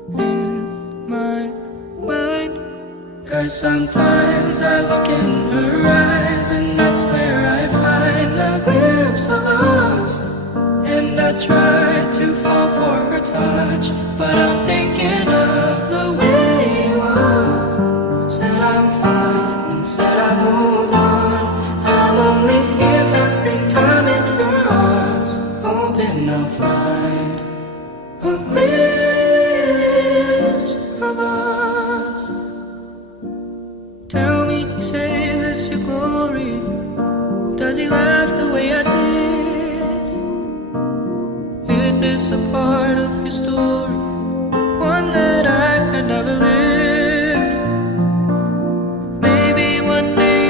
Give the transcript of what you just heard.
in my mind. 'Cause sometimes I look in her eyes, and that's where I find a glimpse of us. And I try to fall for her touch, but I'm thinking of the way it was. Said I'm fine, and said I moved on. I'm only here passing time in her arms, hoping I'll find a glimpse of us. Tell me, say this your glory? Does he laugh the way I did? Is this a part of your story? One that